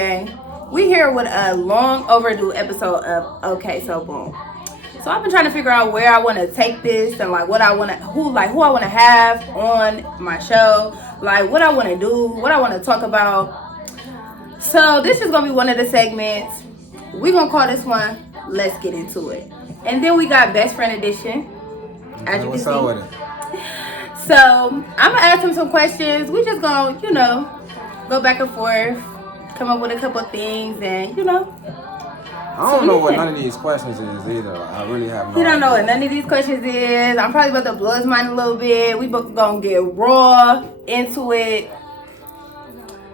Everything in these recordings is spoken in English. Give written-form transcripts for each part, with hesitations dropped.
gang. We here with a long overdue episode of Okay So Boom. So I've been trying to figure out where I want to take this and like what I want to, who I want to have on my show, like what I want to do, what I want to talk about. So this is gonna be one of the segments. We're gonna call this one Let's Get Into It. And then we got Best Friend Edition, as you can see. With it? So I'm gonna ask him some questions. We just gonna, go back and forth, come up with a couple things, and I don't know what none of these questions is either. I really have no idea. He don't know what none of these questions is. I'm probably about to blow his mind a little bit. We both gonna get raw into it.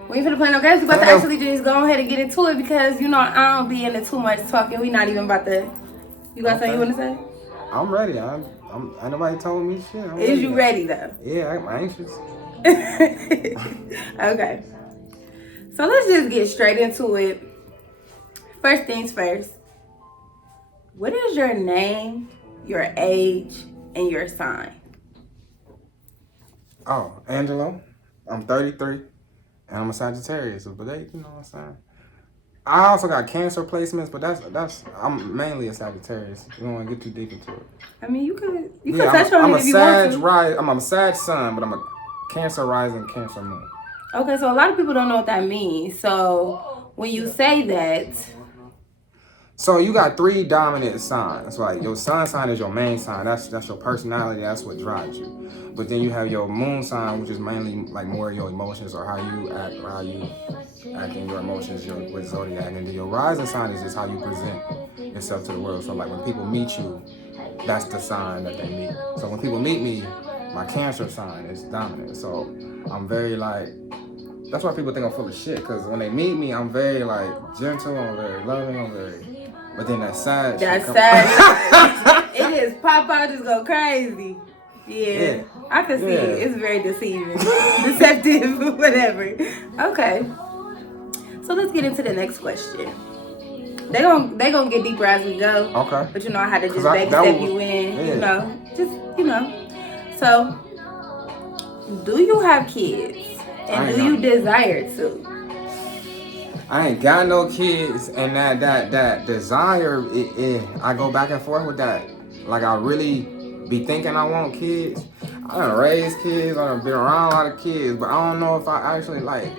We ain't finna play no games. We about to actually just go ahead and get into it because I don't be into too much talking. We not even about to. You got something you wanna say? I'm ready. Ain't nobody told me shit. Is you ready though? Yeah, I'm anxious. Okay. So let's just get straight into it. First things first. What is your name, your age, and your sign? Oh, Angelo. I'm 33, and I'm a Sagittarius. But you know what I'm saying. I also got Cancer placements, but that's I'm mainly a Sagittarius. You don't want to get too deep into it. I mean, you could touch on it if you want to. I'm a Sag sun, but I'm a Cancer rising, Cancer moon. Okay, so a lot of people don't know what that means. So when you say that, so you got 3 dominant signs. Like your sun sign is your main sign. That's your personality. That's what drives you. But then you have your moon sign, which is mainly like more your emotions or how you act or how you act in your emotions with Zodiac. And then your rising sign is just how you present yourself to the world. So like when people meet you, that's the sign that they meet. So when people meet me, my Cancer sign is dominant. So I'm very like, that's why people think I'm full of shit. Because when they meet me, I'm very like gentle, I'm very loving, but then that sad shit. It just pop out, just go crazy. Yeah. I can see it. It's very deceiving. Deceptive, whatever. Okay. So let's get into the next question. They gonna get deeper as we go. Okay. But I had to just baby step you in, So, do you have kids? And do you desire to? I ain't got no kids, and that desire, I go back and forth with that. Like I really be thinking I want kids. I done raised kids, I done been around a lot of kids, but I don't know if I actually like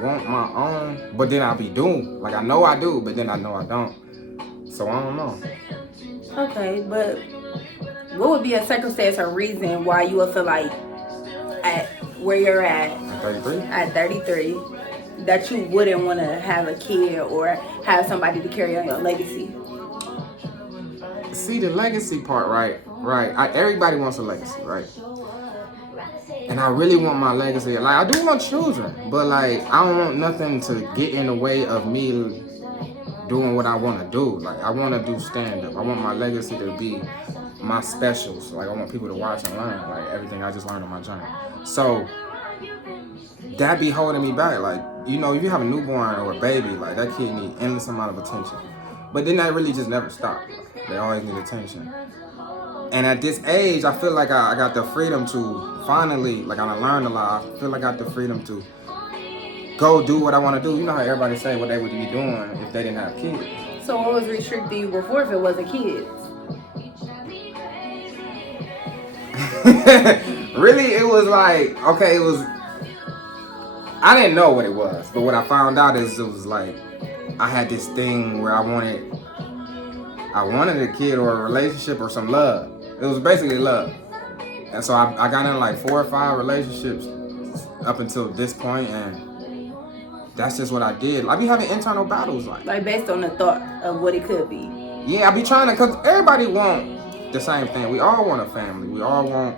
want my own. But then I be doing, like I know I do, but then I know I don't. So I don't know. Okay, but what would be a circumstance or reason why you would feel like at where you're at 33 that you wouldn't want to have a kid or have somebody to carry on your legacy? See the legacy part, right? Everybody wants a legacy, right? And I really want my legacy. Like I do want children, but like I don't want nothing to get in the way of me doing what I want to do. Like I want to do stand up. I want my legacy to be my specials. Like I want people to watch and learn like everything I just learned on my journey. So that be holding me back. Like if you have a newborn or a baby, like that kid need endless amount of attention. But then that really just never stops. Like, they always need attention. And at this age, I feel like I got the freedom to finally, like I learned a lot. I feel like I got the freedom to go do what I want to do. You know how everybody say what they would be doing if they didn't have kids. So what was restricting you before if it wasn't kids? Really, it was like, okay, I didn't know what it was, but what I found out is it was like, I had this thing where I wanted a kid or a relationship or some love. It was basically love. And so I got in like 4 or 5 relationships up until this point, and that's just what I did. I be having internal battles like based on the thought of what it could be. Yeah, I be trying to, because everybody want the same thing. We all want a family. We all want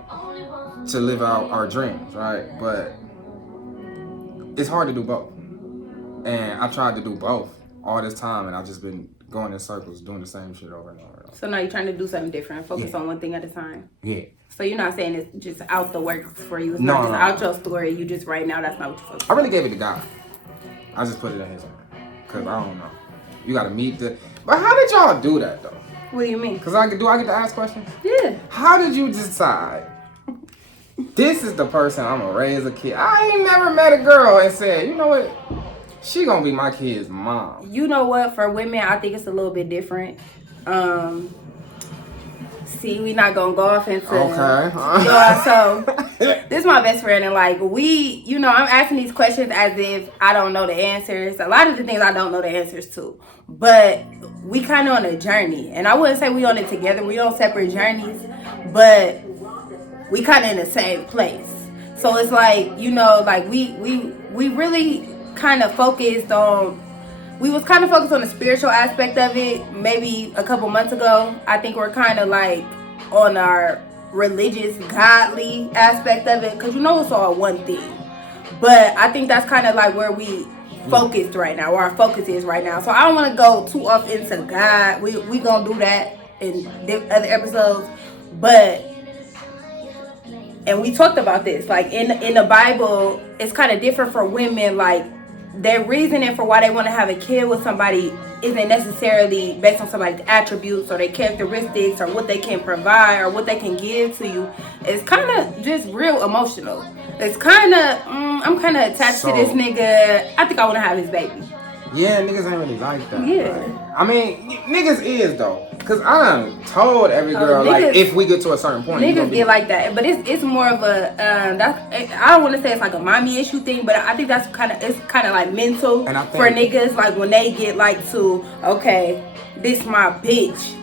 to live out our dreams, right? But it's hard to do both. And I tried to do both all this time, and I've just been going in circles, doing the same shit over and over. So now you're trying to do something different, focus on one thing at a time. Yeah. So you're not saying it's just out the works for you. It's not just out your story. You just right now, that's not what you're focusing on. I really gave it to God. I just put it in his hand. Because I don't know. You got to meet the... But how did y'all do that, though? What do you mean? Because I get to ask questions? Yeah. How did you decide this is the person I'm going to raise a kid? I ain't never met a girl and said, you know what? She gonna be my kid's mom. You know what? For women, I think it's a little bit different. See, we not gonna go off into so this is my best friend, and like I'm asking these questions as if I don't know the answers. A lot of the things I don't know the answers to, but we kind of on a journey, and I wouldn't say we on it together. We on separate journeys, but we kind of in the same place. So it's like like we really kind of focused on. We was kind of focused on the spiritual aspect of it maybe a couple months ago. I think we're kind of like on our religious, godly aspect of it, because it's all one thing. But I think that's kind of like where we focused right now, where our focus is right now. So I don't want to go too off into God. We gonna do that in other episodes, and we talked about this. Like in the Bible, it's kind of different for women. Like their reasoning for why they want to have a kid with somebody isn't necessarily based on somebody's attributes or their characteristics or what they can provide or what they can give to you. It's kind of just real emotional. It's kind of, I'm kind of attached to this nigga. I think I want to have his baby. Yeah, niggas ain't really like that. Yeah. Like, I mean, niggas is though. Because I done told every girl, niggas, like, if we get to a certain point. Niggas get like that. But it's more of a, I don't want to say it's like a mommy issue thing, but I think it's kind of like mental for niggas. Like when they get like to, okay, this my bitch.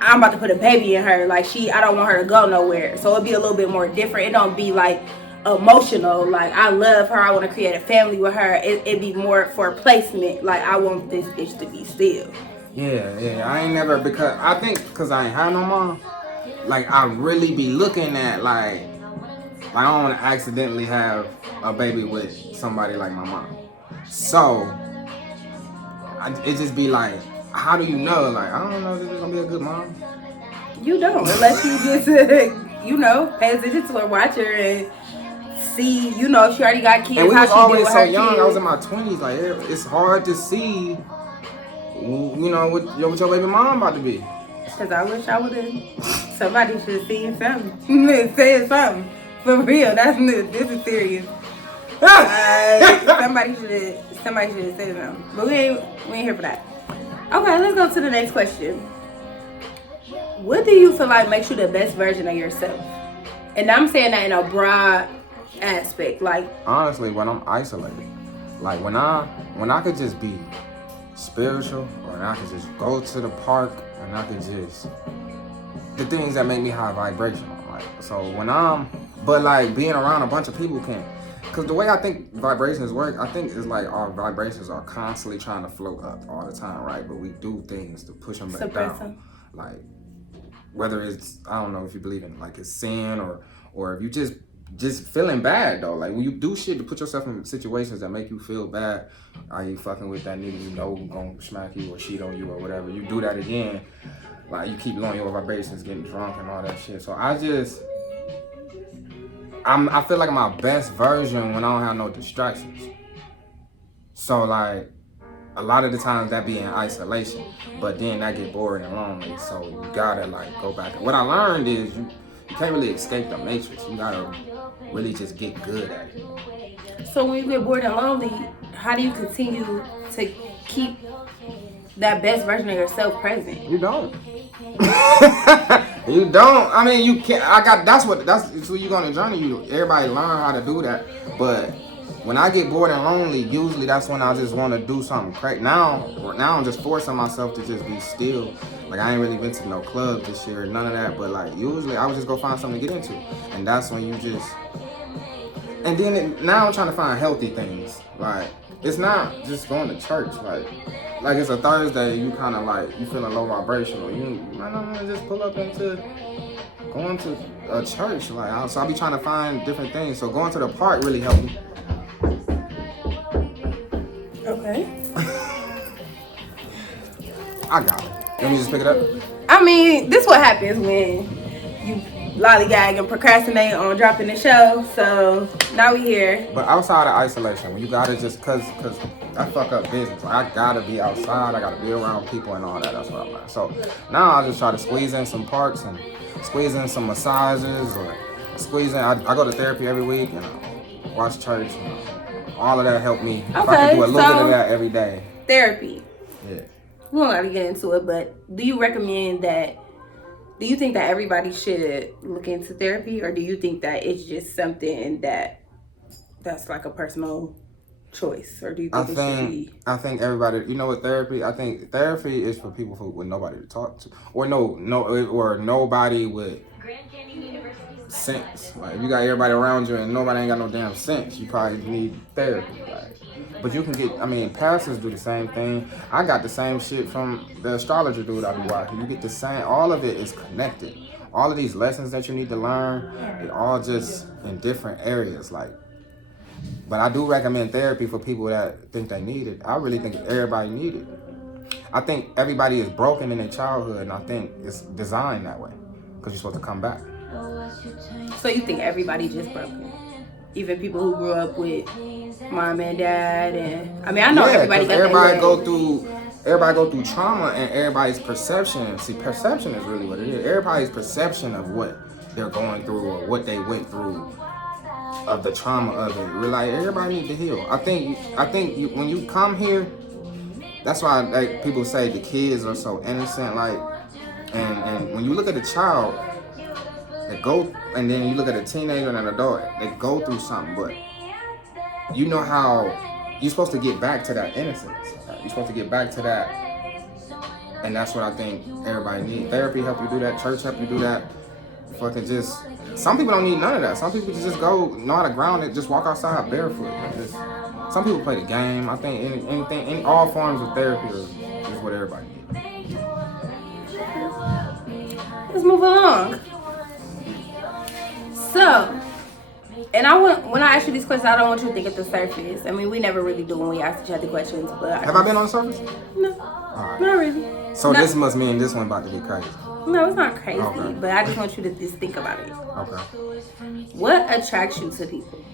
I'm about to put a baby in her. Like I don't want her to go nowhere. So it'll be a little bit more different. It don't be like emotional, like I love her, I want to create a family with her. It'd be more for placement, like I want this bitch to be still. Yeah, I ain't never, because I think because I ain't had no mom, like I really be looking at like I don't want to accidentally have a baby with somebody like my mom. So it just be like, how do you know? Like I don't know if this is gonna be a good mom. You don't, unless you just pay attention to her, watch her, and see, if she already got kids. And we was always so young. Kids. I was in my 20s. Like it's hard to see, what your baby mom about to be. Cause I wish I would have. Somebody should have seen something, said something for real. This is serious. Somebody should have said something. But we ain't here for that. Okay, let's go to the next question. What do you feel like makes you the best version of yourself? And I'm saying that in a broad aspect, like honestly, when I'm isolated, like when I could just be spiritual, or I could just go to the park, and I could just the things that make me high vibrational. Like so but like being around a bunch of people can, because the way I think vibrations work, I think it's like our vibrations are constantly trying to float up all the time, right? But we do things to push them back down, like whether it's, I don't know if you believe in like it's sin or if you just feeling bad though. Like when you do shit to put yourself in situations that make you feel bad, are you fucking with that nigga gonna smack you or cheat on you or whatever, you do that again, like you keep lowering your vibrations, getting drunk and all that shit. So I feel like my best version when I don't have no distractions. So like a lot of the times that be in isolation, but then that get boring and lonely. So you gotta like go back. And what I learned is you can't really escape the matrix. You gotta really just get good at it. So when you get bored and lonely, how do you continue to keep that best version of yourself present? You don't. You don't. I mean, you can't. That's so you go on a journey. Everybody learn how to do that, but when I get bored and lonely, usually that's when I just want to do something crazy. Now I'm just forcing myself to just be still. Like I ain't really been to no club this year, none of that. But like usually I would just go find something to get into, and that's when you just. And then now I'm trying to find healthy things. Like it's not just going to church. Like it's a Thursday, you kind of like you feeling low vibrational. You might not want to just pull up into going to a church. Like so I be trying to find different things. So going to the park really helped me. Okay. I got it. Let me just pick it up. I mean, this what happens when you lollygag and procrastinate on dropping the show. So now we here. But outside of isolation, when you gotta just cause I fuck up business. Like I gotta be outside. I gotta be around people and all that. That's what I learned. So now I just try to squeeze in some parks and squeeze in some massages or squeeze in. I go to therapy every week and watch church. all of that helped me. If I Okay, could do a little bit so of that every day. therapy. Yeah. We don't gotta get into it, but do you recommend that? Do you think that everybody should look into therapy, or do you think that it's just something that's like a personal choice, or do you think it should be? I think everybody, you know what therapy? I think therapy is for people with nobody to talk to, or or nobody with sense. Like if you got everybody around you and nobody ain't got no damn sense, you probably need therapy. Like, but you can get, I mean, pastors do the same thing. I got the same shit from the astrologer dude I be watching. You get the same, all of it is connected. All of these lessons that you need to learn, it all just in different areas. Like, but I do recommend therapy for people that think they need it. I really think everybody need it. I think everybody is broken in their childhood, and I think it's designed that way because you're supposed to come back. So you think everybody just broken? Even people who grew up with mom and dad, and I mean, I know everybody got everybody go through trauma, and everybody's perception. See, perception is really what it is. Everybody's perception of what they're going through or what they went through, of the trauma of it. We're like, everybody need to heal. I think when you come here, that's why like people say the kids are so innocent. Like, and when you look at a child, they go, and then you look at a teenager and an adult, they go through something, but you know how you're supposed to get back to that innocence. Right? You're supposed to get back to that, and that's what I think everybody needs. Therapy help you do that. Church help you do that. Fucking just, some people don't need none of that. Some people just know how to ground it, just walk outside barefoot. Some people play the game. I think anything, all forms of therapy is what everybody needs. Let's move along. So, and when I ask you these questions, I don't want you to think at the surface. I mean, we never really do when we ask each other questions, but have I been on the surface? No, not really. So this must mean this one about to be crazy. No, it's not crazy, okay. But I just want you to just think about it. Okay. What attracts you to people?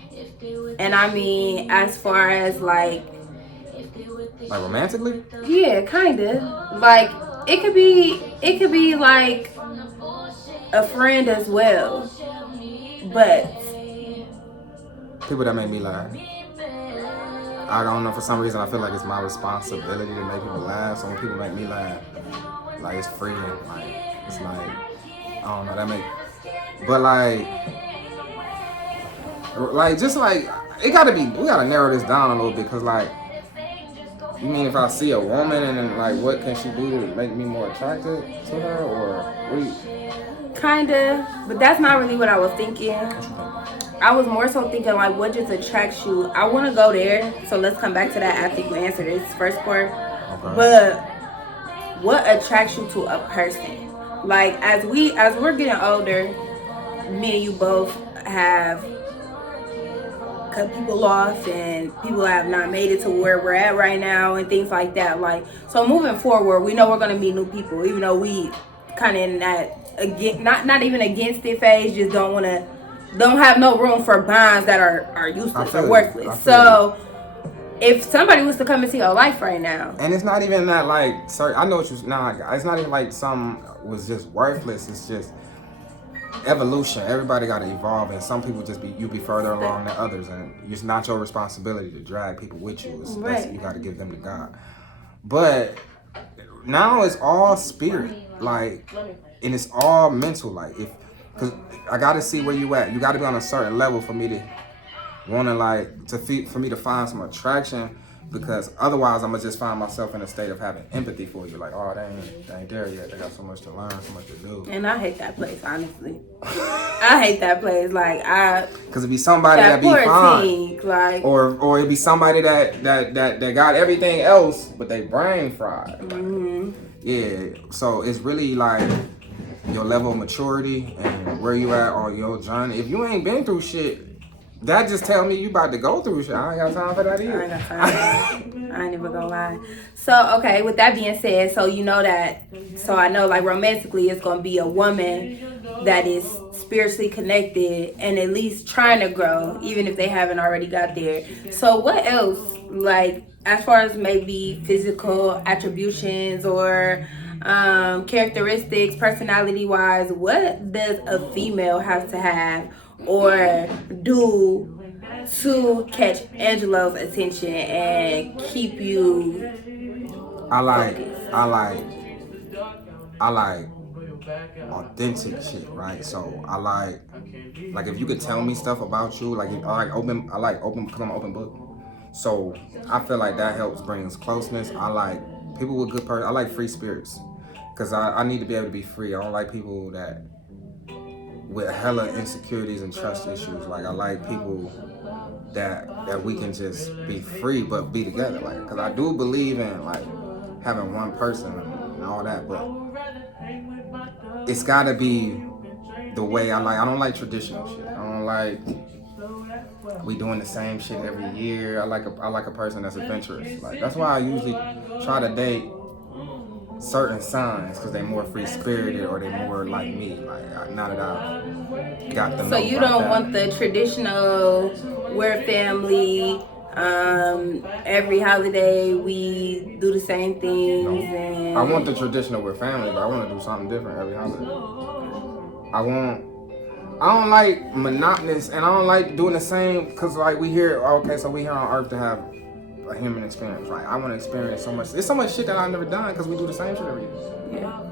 And I mean, as far as like romantically? Yeah, kind of. Like it could be like a friend as well, but people that make me laugh. I don't know, for some reason I feel like it's my responsibility to make people laugh. So when people make me laugh, like it's freeing. Like it's like, I don't know, but like just like it gotta be. We gotta narrow this down a little bit, cause like, you mean if I see a woman and then like what can she do to make me more attracted to her, or what? Kinda, but that's not really what I was thinking. I was more so thinking like what just attracts you. I want to go there, so let's come back to that after you answer this first part. Okay. But what attracts you to a person? Like as we're getting older, me and you both have cut people off, and people have not made it to where we're at right now, and things like that. Like, so moving forward, we know we're gonna meet new people, even though we kind of in that not even against it phase, just don't have no room for bonds that are useless or worthless. So if somebody was to come into your life right now, and it's not even that like, sorry, I know what you're it's not even like some was just worthless. It's just evolution. Everybody got to evolve, and some people you be further along than others, and it's not your responsibility to drag people with you. Right. You got to give them to God. But now it's all spirit, like, and it's all mental, like because I got to see where you at. You got to be on a certain level for me to want to for me to find some attraction. Because otherwise, I'm gonna just find myself in a state of having empathy for you. Like, oh, they ain't there yet. They got so much to learn, so much to do. And I hate that place, honestly. I hate that place. Like, because it'd be somebody that be fine, like, or it'd be somebody that got everything else, but they brain fried. Mm-hmm. Yeah. So it's really like your level of maturity and where you at on your journey. If you ain't been through shit, that just tell me you about to go through shit. I ain't got time for that either. I ain't got time. I ain't even gonna lie. So, okay, with that being said, so you know that, so I know like romantically it's gonna be a woman that is spiritually connected and at least trying to grow, even if they haven't already got there. So what else, like as far as maybe physical attributions or characteristics, personality wise, what does a female have to have or do to catch Angelo's attention and keep you I like focused? authentic shit, right? So I like if you could tell me stuff about you, like I like open because I'm an open book. So I feel like that helps brings closeness. I like people with good I like free spirits because I need to be able to be free. I don't like people that with hella insecurities and trust issues. Like I like people that we can just be free but be together. Like because I do believe in like having one person and all that, but it's gotta be the way I like. I don't like traditional shit. I don't like we doing the same shit every year. I like a person that's adventurous. Like that's why I usually try to date certain signs because they're more free spirited or they're more like me. Like now that I got them. So you don't want the traditional we're family. Every holiday we do the same things. No. And I want the traditional we're family, but I want to do something different every holiday. I don't like monotonous, and I don't like doing the same because like we here. Okay, so we here on Earth to have a human experience, right? I want to experience so much. There's so much shit that I've never done because we do the same shit every year. Yeah.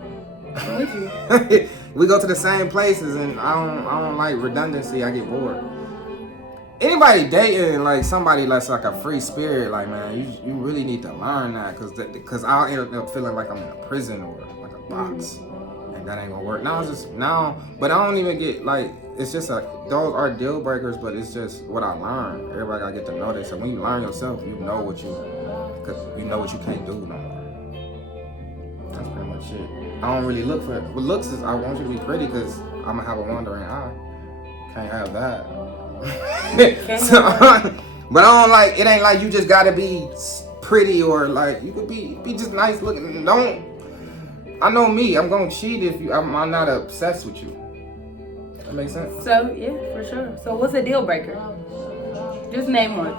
We go to the same places, and I don't like redundancy. I get bored. Anybody dating like somebody that's like a free spirit, like man, you really need to learn that because I'll end up feeling like I'm in a prison or like a box, and that ain't gonna work. But I don't even get like it's just those are deal breakers, but it's just what I learned. Everybody gotta get to know this, and when you learn yourself, you know what you can't do no more. That's pretty much it. I don't really look for it. What looks is I want you to be pretty because I'm gonna have a wandering eye. Can't have that. So, but I don't like it. Ain't like you just gotta be pretty or like you could be just nice looking. I know me. I'm gonna cheat if I'm not obsessed with you. That makes sense. So yeah, for sure. So what's a deal breaker? Just name one.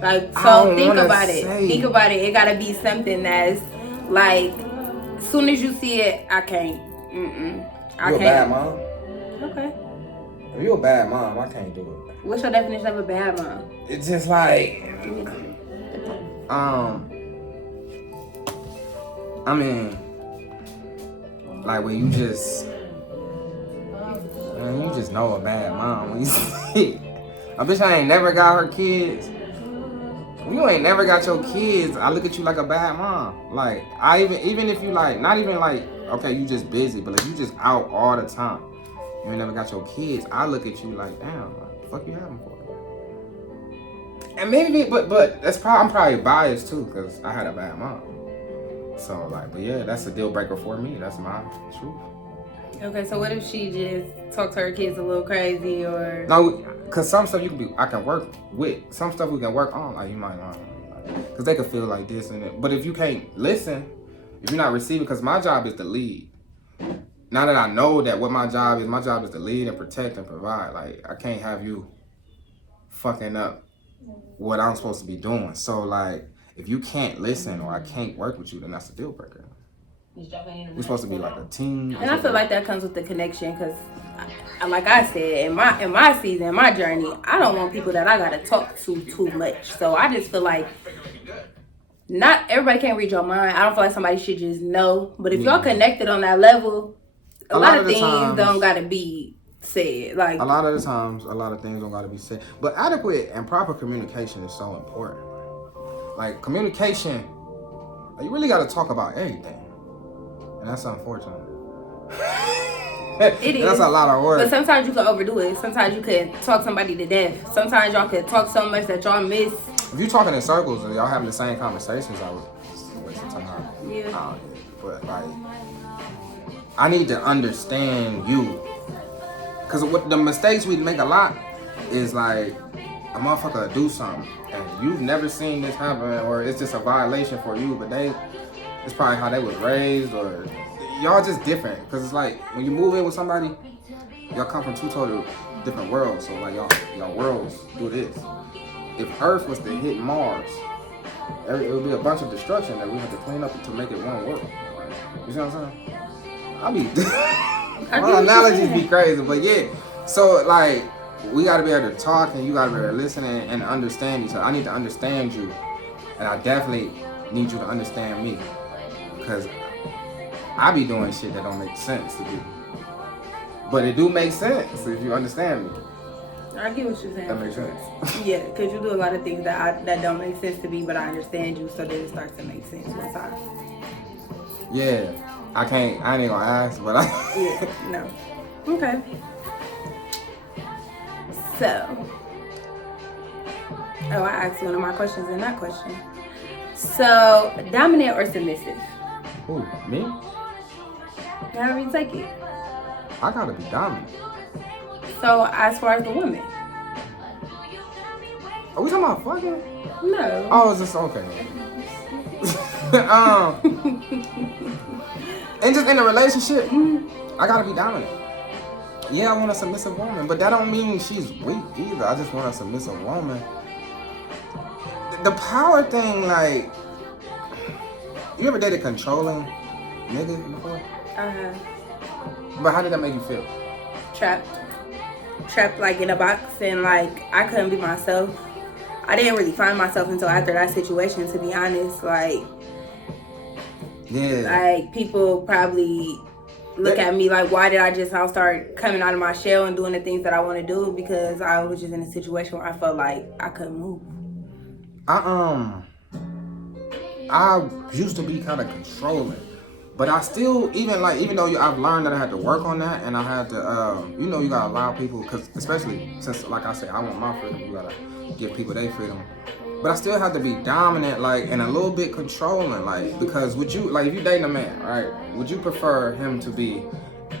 Like so, think about it. Think about it. It gotta be something that's like, as soon as you see it, I can't. I can't. A bad mom. Okay. If you're a bad mom, I can't do it. What's your definition of a bad mom? It's just like, I mean, like when you just know a bad mom when you see a bitch I ain't never got her kids. When you ain't never got your kids, I look at you like a bad mom. Like even if you like not even like okay you just busy, but like you just out all the time. You ain't never got your kids. I look at you like, damn, what the fuck you having for? And maybe, but I'm probably biased too, cause I had a bad mom. So like, but yeah, that's a deal breaker for me. That's my truth. Okay, so what if she just talked to her kids a little crazy or? No, cause some stuff I can work with. Some stuff we can work on. Like you might not, cause they could feel like this and it. But if you can't listen, if you're not receiving, cause my job is to lead. Now that I know that what my job is to lead and protect and provide. Like, I can't have you fucking up what I'm supposed to be doing. So, like, if you can't listen or I can't work with you, then that's a deal breaker. We're supposed to be like a team. And I feel like that comes with the connection because, like I said, in my season, in my journey, I don't want people that I got to talk to too much. So, I just feel like not everybody can read your mind. I don't feel like somebody should just know. But if y'all connected on that level, a lot of things don't gotta be said. Like a lot of the times, a lot of things don't gotta be said. But adequate and proper communication is so important. Like communication, you really gotta talk about everything, and that's unfortunate. It is. That's a lot of work. But sometimes you can overdo it. Sometimes you could talk somebody to death. Sometimes y'all could talk so much that y'all miss. If you talking in circles and y'all having the same conversations, I would waste of time. Yeah. But like, I need to understand you. Cause what the mistakes we make a lot is like a motherfucker do something and you've never seen this happen, or it's just a violation for you, but it's probably how they was raised, or y'all just different. Cause it's like when you move in with somebody, y'all come from two total different worlds. So like y'all worlds do this. If Earth was to hit Mars, it would be a bunch of destruction that we have to clean up to make it one world. You see what I'm saying? My analogies be crazy, but yeah. So like we gotta be able to talk, and you gotta be able to listen and understand each other. I need to understand you, and I definitely need you to understand me, because I be doing shit that don't make sense to people. But it do make sense if you understand me. I get what you're saying. That makes sense. Yeah, because you do a lot of things that don't make sense to me, but I understand you, so then it starts to make sense with time. Yeah, I ain't gonna ask, but Yeah, no. Okay. So, I asked one of my questions in that question. So, dominant or submissive? Who, me? However you take it. I gotta be dominant. So, as far as the woman? Are we talking about fucking? No. Oh, it's just okay. And just in a relationship, I gotta be dominant. Yeah, I want a submissive woman, but that don't mean she's weak either. I just want a submissive woman. The power thing, like, you ever dated controlling nigga before? But how did that make you feel? Trapped like in a box, and like I couldn't be myself. I didn't really find myself until after that situation, to be honest. Like, yeah, like people probably look at me like, why did I just now start coming out of my shell and doing the things that I want to do? Because I was just in a situation where I felt like I couldn't move. I used to be kind of controlling, but I still, even though I've learned that I had to work on that, and I had to, you gotta allow people, because especially since, like I said, I want my freedom, you gotta give people their freedom. But I still have to be dominant, like, and a little bit controlling, like, because would you, like, if you dating a man, right, would you prefer him to be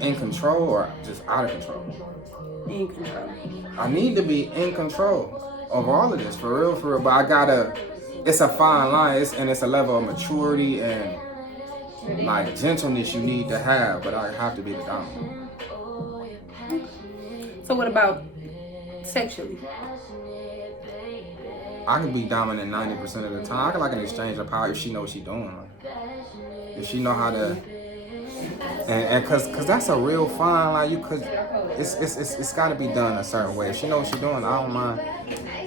in control or just out of control? In control. I need to be in control of all of this, for real, but it's a fine line, and it's a level of maturity and, like, gentleness you need to have, but I have to be the dominant. So what about sexually? I can be dominant 90% of the time. I can like an exchange of power if she knows what she's doing. If she know how to, and cause that's a real fine line. It's got to be done a certain way. If she knows what she's doing, I don't mind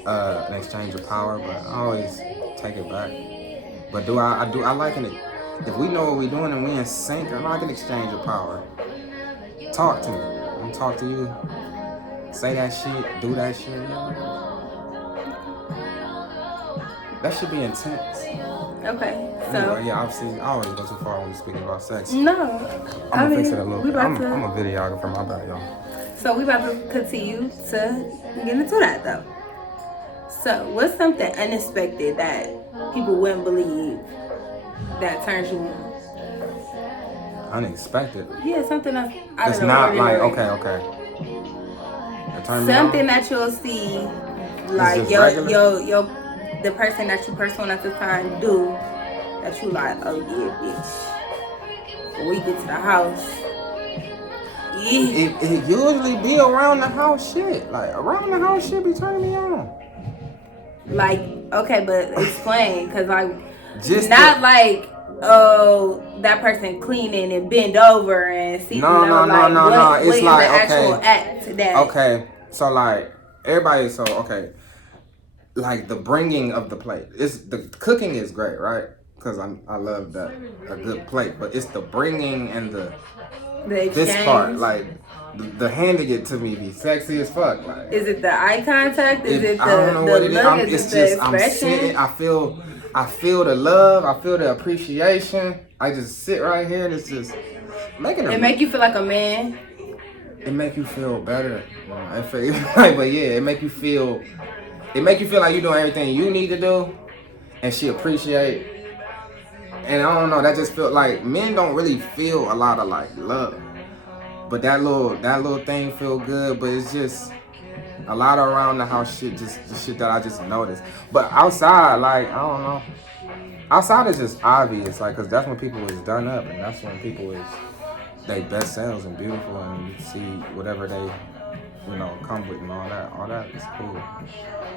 an exchange of power, but I always take it back. But I like it if we know what we're doing and we in sync. I like an exchange of power. Talk to me. I'm talk to you. Say that shit. Do that shit. That should be intense. Okay, so anyway, yeah, obviously, I always go too far when we speaking about sex. No, I'm gonna fix it a little bit. I'm a videographer, my bad, y'all. So we about to continue to get into that though. So what's something unexpected that people wouldn't believe that turns you on? Unexpected? Yeah, something that's it's not like okay. Something that you'll see, like your the person that you person at the time do, that you like, oh yeah, bitch. When we get to the house, yeah. It usually be around the house shit. Like, around the house shit be turning me on. Like, okay, but explain, cause like, just not like, oh, that person cleaning and bend over and see. No. It's what like, is the actual act that? Okay, so like everybody, so okay. Like the bringing of the plate. The cooking is great, right? Because I love that, a good plate. But it's the bringing and the this part, like the handing it to me, be sexy as fuck. Like, is it the eye contact? Is it the I don't know what it is. It's just I'm sitting. I feel the love. I feel the appreciation. I just sit right here and it's just making it make you feel like a man. It make you feel better. But yeah, it make you feel. It make you feel like you're doing everything you need to do, and she appreciate. And I don't know, that just felt like men don't really feel a lot of like love, but that little thing feel good. But it's just a lot of around the house shit, just the shit that I just noticed. But outside, like, I don't know, outside is just obvious, like, cause that's when people is done up, and that's when people is they best selves and beautiful, and you see whatever they come with and all that is cool.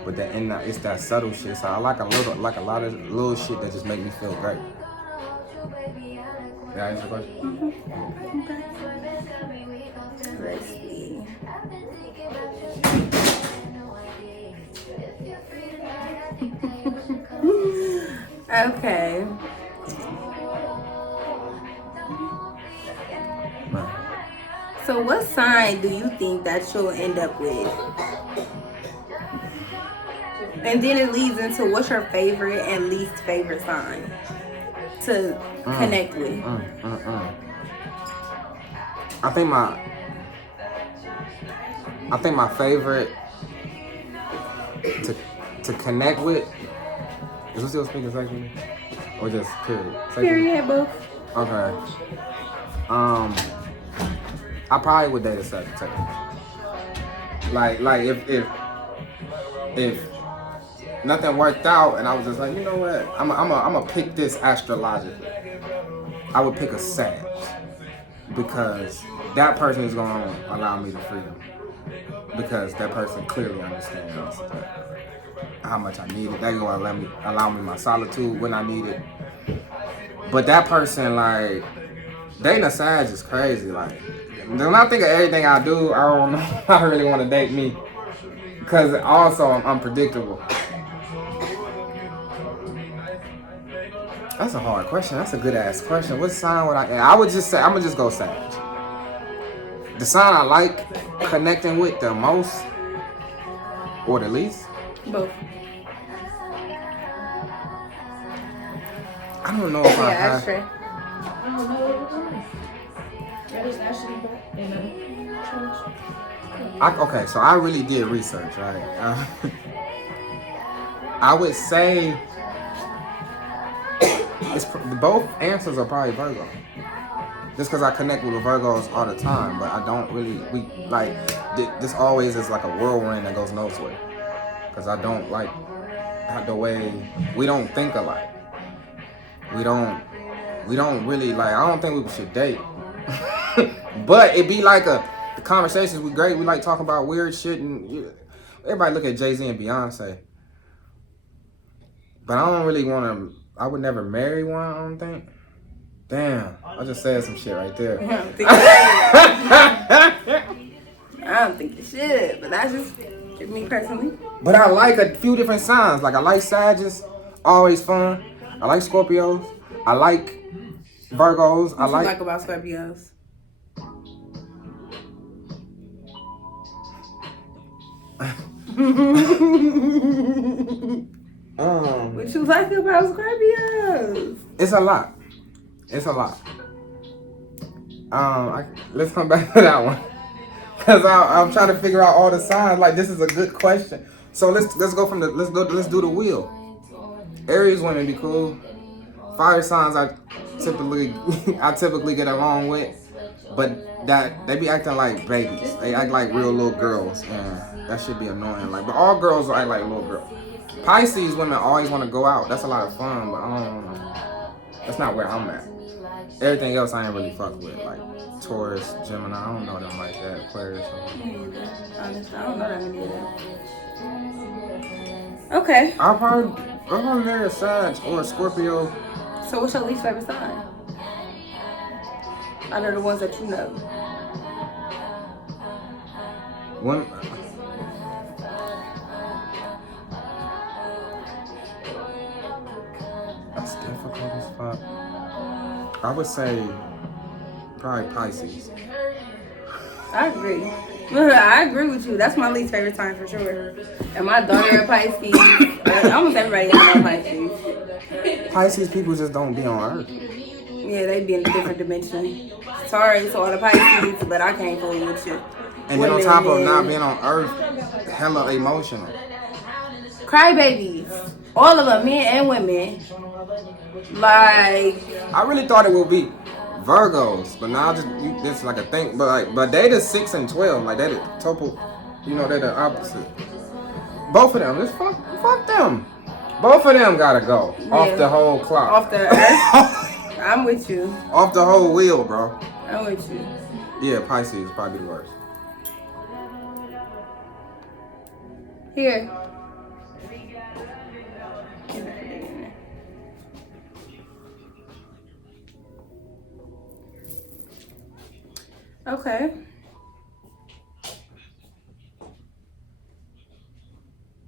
But it's that subtle shit. So I like a lot of little shit that just make me feel great. Did I answer your question? Mm-hmm. Okay. Let's see. Okay. So what sign do you think that you'll end up with? And then it leads into what's your favorite and least favorite sign to connect with. I think my favorite to connect with is we still speaking sexually? Or just period? Sexually? Period, both. Okay. I probably would date a Sagittarius. Like if nothing worked out and I was just like, you know what, I'm a pick this astrologically. I would pick a Sag because that person is gonna allow me the freedom because that person clearly understands how much I need it. They're gonna allow me my solitude when I need it. But that person, like, dating a Sag is crazy. Like, when I think of everything I do, I don't know if I really want to date me. Because also, I'm unpredictable. That's a hard question. That's a good ass question. What sign would I would just say, I'm going to just go Sag. The sign I like connecting with the most or the least? Both. I don't know if I have. Ashtray. Okay, so I really did research, right? I would say both answers are probably Virgo. Just because I connect with the Virgos all the time, but I don't really, this always is like a whirlwind that goes nowhere. Because I don't like the way, we don't think alike. We don't really, like, I don't think we should date. But it be like the conversations we great. We like talking about weird shit and everybody look at Jay-Z and Beyonce. But I don't really want to, I would never marry one, I don't think. Damn, I just said some shit right there. I don't think you should, but that's just me personally. But I like a few different signs. Like I like Sagittarius, always fun. I like Scorpios. I like Virgos. What you like about Scorpios? What you like about Scorpios? It's a lot. Let's come back to that one. Cause I'm trying to figure out all the signs. Like this is a good question. So let's go from let's do the wheel. Aries women be cool. Fire signs I typically get along with, but that they be acting like babies. They act like real little girls, and that should be annoying. Like, but all girls act like little girls. Pisces women always want to go out. That's a lot of fun, but I don't know. That's not where I'm at. Everything else I ain't really fuck with, like Taurus, Gemini. I don't know them like that. Aquarius. Honestly, I don't know that many of them. Okay. I'll probably marry a Sag or a Scorpio. So what's your least favorite sign? Out of the ones that you know. One. That's difficult as fuck. I would say probably Pisces. I agree. I agree with you. That's my least favorite sign for sure. And my daughter a Pisces. Almost everybody got Pisces. Pisces people just don't be on Earth. Yeah, they be in a different dimension. Sorry to all the Pisces, but I can't fool with you. And then on top of not being on Earth, hella emotional. Crybabies. All of them, men and women. Like, I really thought it would be Virgos, but now it's like a thing. But they the 6 and 12, like they the total, they're the opposite. Both of them, just fuck them. Both of them gotta go off the whole clock. Off the earth. I'm with you. Off the whole wheel, bro. I'm with you. Yeah, Pisces is probably the worst. Here. Okay.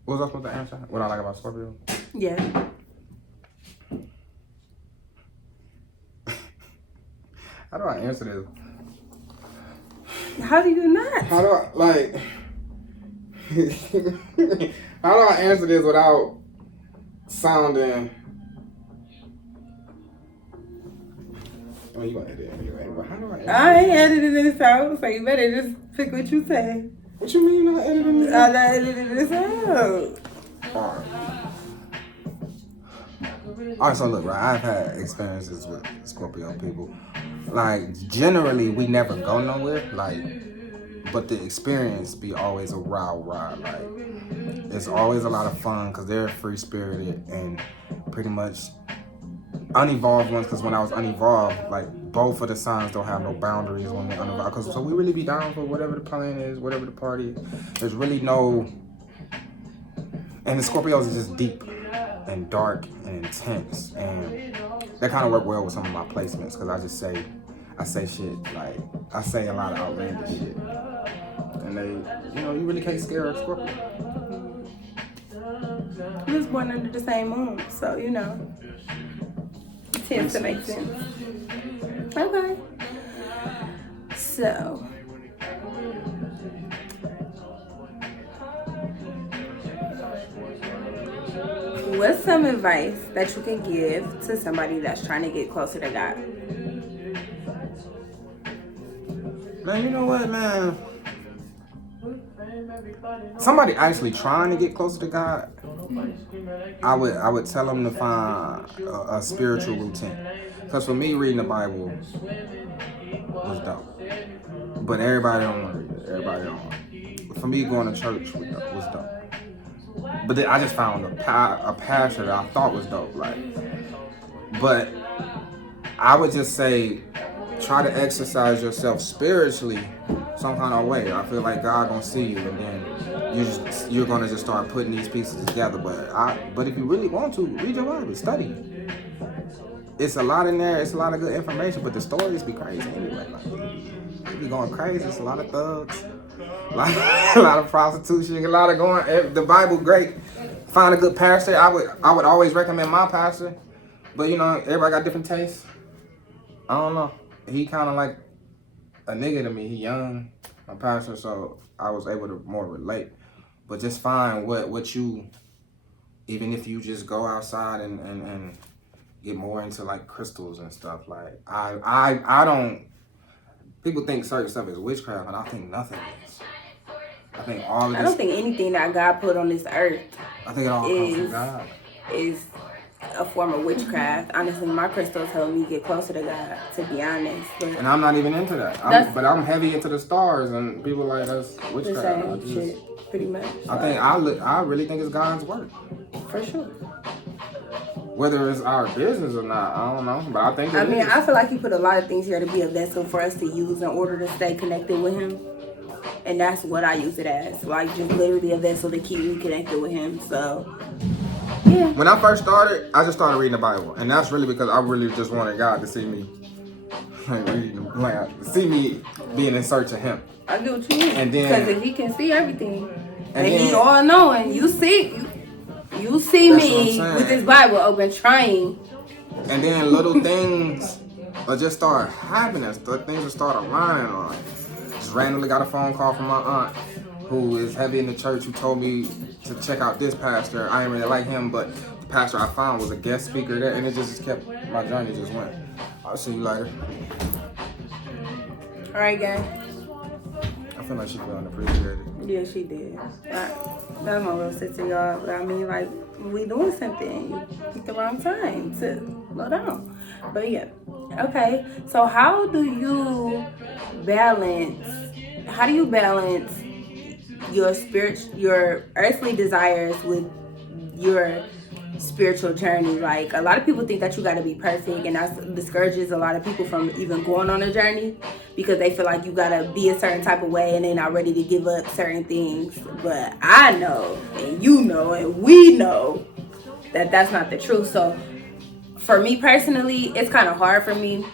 What was I supposed to answer? What I like about Scorpio? Yeah. How do I answer this? How do you not? How do I like? How do I answer this without sounding? Oh, you gonna edit anyway. But how do I answer I ain't editing this out, so you better just pick what you say. What you mean you're not editing this? I'm not editing this out. Alright, so look, right, I've had experiences with Scorpio people. Like, generally, we never go nowhere, like, but the experience be always a wild ride. Like, it's always a lot of fun because they're free-spirited and pretty much unevolved ones, because when I was unevolved, like, both of the signs don't have no boundaries when they're unevolved. So we really be down for whatever the plan is, whatever the party is. There's really no... And the Scorpios is just deep and dark and intense, and that kind of work well with some of my placements because I say shit, like I say a lot of outlandish shit, and they, you know, you really can't scare a Scorpio. You was born under the same moon, so you know it tends to make sense. Okay, so what's some advice that you can give to somebody that's trying to get closer to God? Man, you know what, man? Somebody actually trying to get closer to God, I would tell them to find a spiritual routine. Because for me, reading the Bible was dope. But everybody don't want to read it. Everybody don't want it. For me, going to church was dope. But then I just found a pastor that I thought was dope. Like, but I would just say, try to exercise yourself spiritually some kind of way. I feel like God gonna see you, and then you're gonna just start putting these pieces together. But if you really want to, read your Bible, study. It's a lot in there. It's a lot of good information, but the stories be crazy anyway. Like, they be going crazy. It's a lot of thugs. A lot of prostitution, a lot of going. The Bible, great. Find a good pastor. I would always recommend my pastor, but you know, everybody got different tastes. I don't know. He kind of like a nigga to me. He young, my pastor, so I was able to more relate. But just find what you, even if you just go outside and get more into like crystals and stuff. Like I don't. People think certain stuff is witchcraft, and I think nothing is. I think all of this. I don't think anything that God put on this earth I think it all comes from God. Is a form of witchcraft. Honestly, my crystals help me get closer to God, to be honest. But and I'm not even into that. But I'm heavy into the stars, and people like that's witchcraft. The same shit, pretty much. I really think it's God's work. For sure. Whether it's our business or not, I don't know. But I think it is. I feel like He put a lot of things here to be a vessel for us to use in order to stay connected with Him. And that's what I use it as. Like, just literally a vessel to keep me connected with Him. So, yeah. When I first started, I just started reading the Bible. And that's really because I really just wanted God to see me. See me being in search of Him. I get what you mean. And then, because if He can see everything, and He's all knowing, you see me with this Bible open trying. And then little things will just start happening. Things will start aligning. Like, just randomly got a phone call from my aunt who is heavy in the church, who told me to check out this pastor. I didn't really like him, but the pastor I found was a guest speaker there, and it just kept, my journey just went. I'll see you later. All right, gang. I feel like she felt unappreciated. Yeah, she did. That's my little sister, y'all. But I mean, like, we doing something. You picked the wrong time to slow down. But yeah. Okay. So how do you balance your earthly desires with your spiritual journey? Like, a lot of people think that you got to be perfect, and that discourages a lot of people from even going on a journey because they feel like you got to be a certain type of way and they're not ready to give up certain things. But I know, and you know, and we know that that's not the truth. So for me personally, it's kind of hard for me.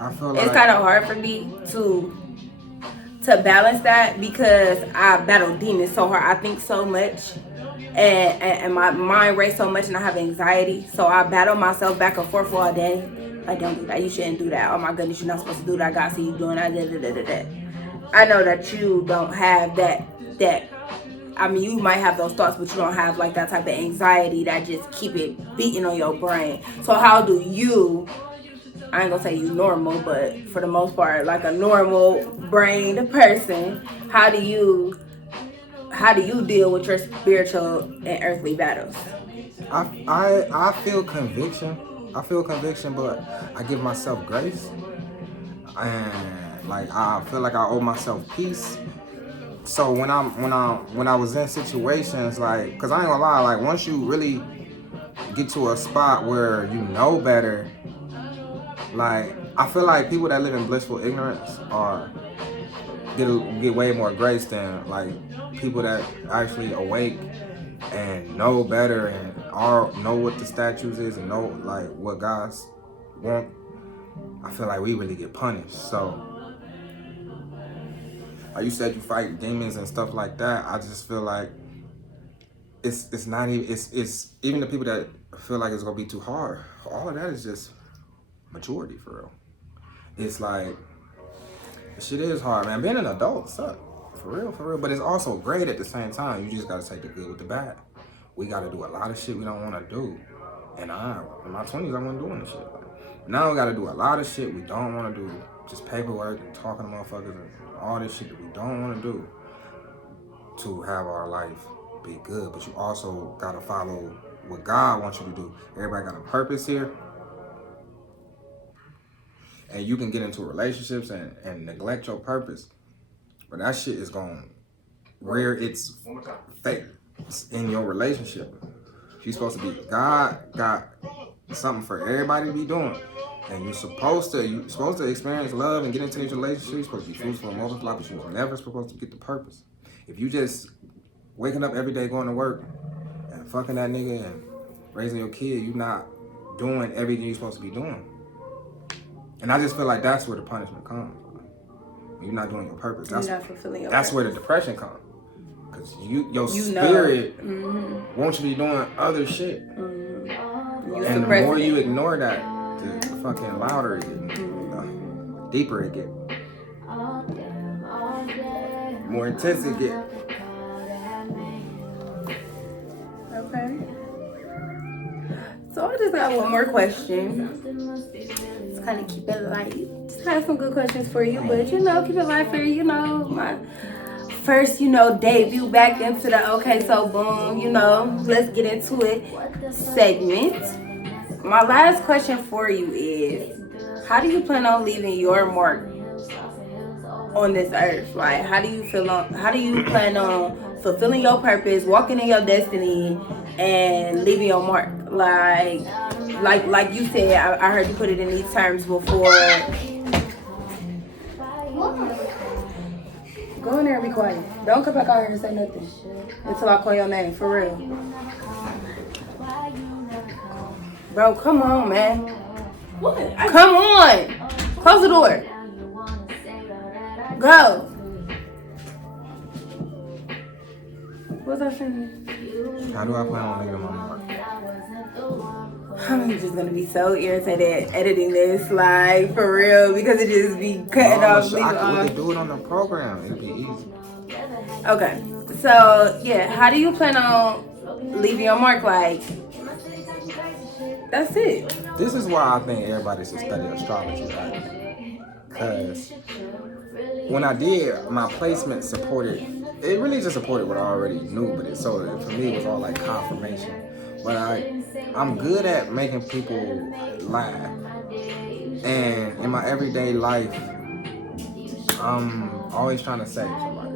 I feel like it's kind of hard for me to balance that because I battle demons so hard. I think so much. And my mind races so much, and I have anxiety, so I battle myself back and forth all day. like, don't do that. You shouldn't do that. Oh my goodness, you're not supposed to do that. God see you doing that. I know that you don't have that. I mean, you might have those thoughts, but you don't have like that type of anxiety that just keep it beating on your brain. So how do you? I ain't gonna say you normal, but for the most part, like a normal brained person, how do you deal with your spiritual and earthly battles? I feel conviction. I feel conviction, but I give myself grace, and like I feel like I owe myself peace. So when I was in situations like, cause I ain't gonna lie, like once you really get to a spot where you know better, like I feel like people that live in blissful ignorance are get way more grace than like people that actually awake and know better and know what the statutes is and know like what God's want. I feel like we really get punished. So like you said, you fight demons and stuff like that. I just feel like it's not even it's even the people that feel like it's gonna be too hard. All of that is just maturity for real. It's like shit is hard, man. Being an adult sucks. For real. But it's also great at the same time. You just gotta take the good with the bad. We gotta do a lot of shit we don't wanna do. And in my 20s, I wasn't doing this shit. Now we gotta do a lot of shit we don't wanna do. Just paperwork and talking to motherfuckers and all this shit that we don't wanna do to have our life be good. But you also gotta follow what God wants you to do. Everybody got a purpose here. And you can get into relationships and neglect your purpose. But that shit is going to rear its face in your relationship. You're supposed to be, God got something for everybody to be doing. And you're supposed to experience love and get into these relationships. You're supposed to be fruitful and multiply, but you're never supposed to get the purpose. If you just waking up every day going to work and fucking that nigga and raising your kid, you're not doing everything you're supposed to be doing. And I just feel like that's where the punishment comes. You're not doing your purpose. You're not fulfilling your purpose. That's where the depression comes. Because your spirit wants you to be doing other shit. Mm-hmm. And the more you ignore that, the fucking louder it gets. Deeper it gets. More intense it gets. Okay. So I just got one more question. Just kind of keep it light. Just have some good questions for you, but keep it light for my first, debut back into the okay, so boom, let's get into it segment. My last question for you is, how do you plan on leaving your mark on this earth? Like, how do you plan on fulfilling your purpose, walking in your destiny, and leaving your mark? Like you said, I heard you put it in these terms before. Go in there and be quiet. Don't come back out here and say nothing until I call your name, for real. Bro, come on, man. What? Come on. Close the door. Go. What was I saying? How do I plan on leaving my mark? I'm just gonna be so irritated editing this, like, for real, because it just be cutting off. We can do it on the program. It'll be easy. Okay, so yeah, how do you plan on leaving your mark? Like, that's it. This is why I think everybody should study astrology, right? Because when I did, my placement supported. It really just supported what I already knew, but for me it was all like confirmation. But I'm good at making people laugh, and in my everyday life, I'm always trying to save somebody.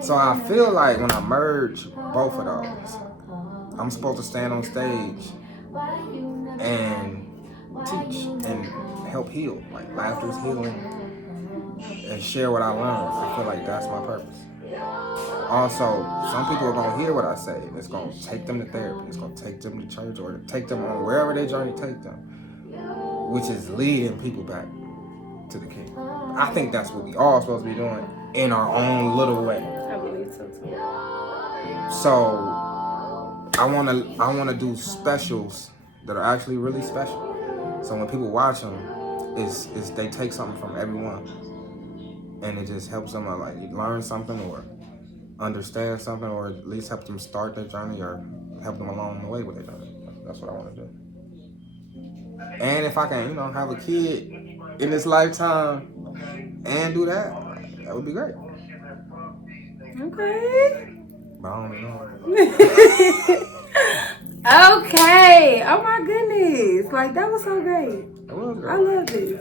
So I feel like when I merge both of those, I'm supposed to stand on stage and teach and help heal. Like, laughter is healing, and share what I learned. I feel like that's my purpose. Also, some people are going to hear what I say, and it's going to take them to therapy. It's going to take them to church, or take them on wherever their journey take them, which is leading people back to the King. I think that's what we all supposed to be doing in our own little way. I believe so too. So I want to do specials that are actually really special. So when people watch them, it's they take something from everyone, and it just helps them like learn something or understand something, or at least help them start their journey or help them along the way with their journey. That's what I want to do. And if I can, have a kid in this lifetime and do that, that would be great. Okay. But I don't know. Okay. Oh my goodness. Like, that was so great. That was great. I love this.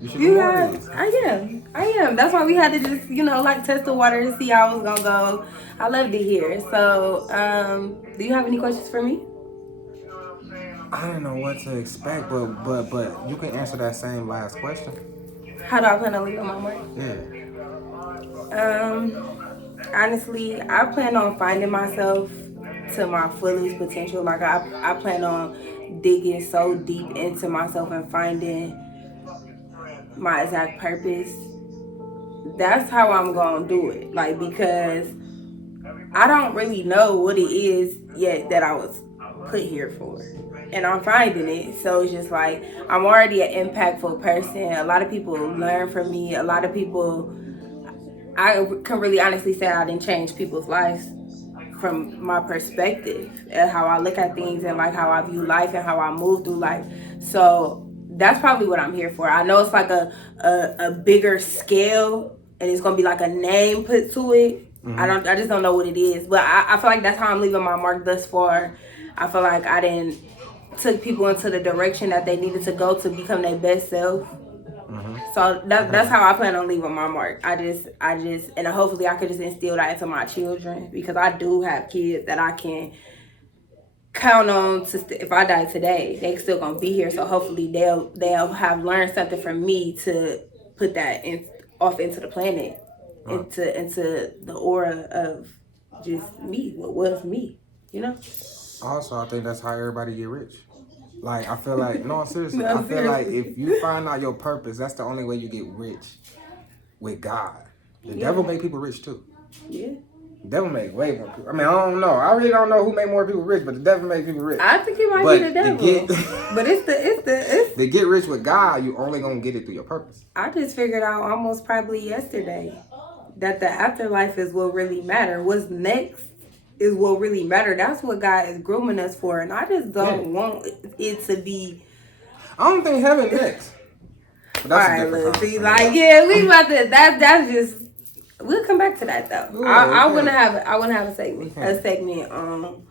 You should do more of these. I am. That's why we had to just, like test the water to see how it was gonna go. I loved it here. So, do you have any questions for me? I don't know what to expect, but you can answer that same last question. How do I plan on leaving my mark? Yeah. Honestly, I plan on finding myself to my fullest potential. Like I plan on digging so deep into myself and finding my exact purpose. That's how I'm gonna do it. Like, because I don't really know what it is yet that I was put here for, and I'm finding it. So it's just like, I'm already an impactful person. A lot of people learn from me. A lot of people, I can really honestly say I didn't change people's lives from my perspective and how I look at things and like how I view life and how I move through life. So that's probably what I'm here for. I know it's like a bigger scale, and it's gonna be like a name put to it. I just don't know what it is. But I feel like that's how I'm leaving my mark thus far. I feel like I didn't took people into the direction that they needed to go to become their best self. So that's how I plan on leaving my mark. I just, and hopefully I could just instill that into my children, because I do have kids that I can count on to. If I die today, they still gonna be here. So hopefully they'll have learned something from me to put that off into the planet, into the aura of just me, what was me, Also, I think that's how everybody get rich. Like, I feel like, no, seriously. No, I feel like if you find out your purpose, that's the only way you get rich with God. The devil make people rich too. Yeah. The devil make way more people. I mean, I don't know. I really don't know who make more people rich, but the devil make people rich. I think it might be the devil. But it's to get rich with God, you only gonna get it through your purpose. I just figured out almost probably yesterday that the afterlife is what really matters. What's next is what really matters. That's what God is grooming us for, and I just don't want it to be. I don't think heaven next. But that's all right, let's see. Like, yeah, we about to. That's just. We'll come back to that though. I want to have a segment on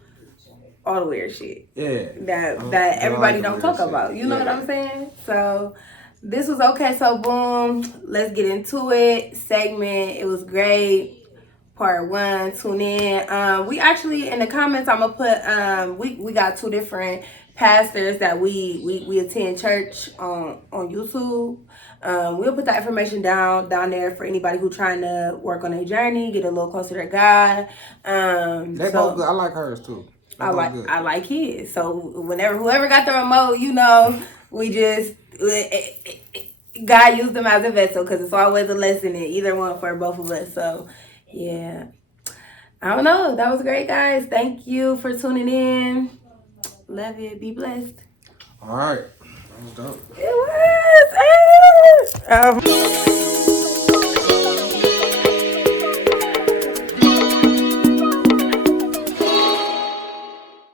all the weird shit. Yeah. That everybody don't talk about. You know what I'm saying? So. This was okay, so boom. Let's get into it. Segment. It was great. Part 1. Tune in. We actually in the comments, I'm gonna put we got 2 different pastors that we attend church on YouTube. We'll put that information down there for anybody who trying to work on their journey, get a little closer to God. They both good. I like hers too. I like his. So whoever got the remote, we just. God used them as a vessel, because it's always a lesson in either one for both of us. So, yeah. I don't know. That was great, guys. Thank you for tuning in. Love it. Be blessed. All right. That was dope. It was.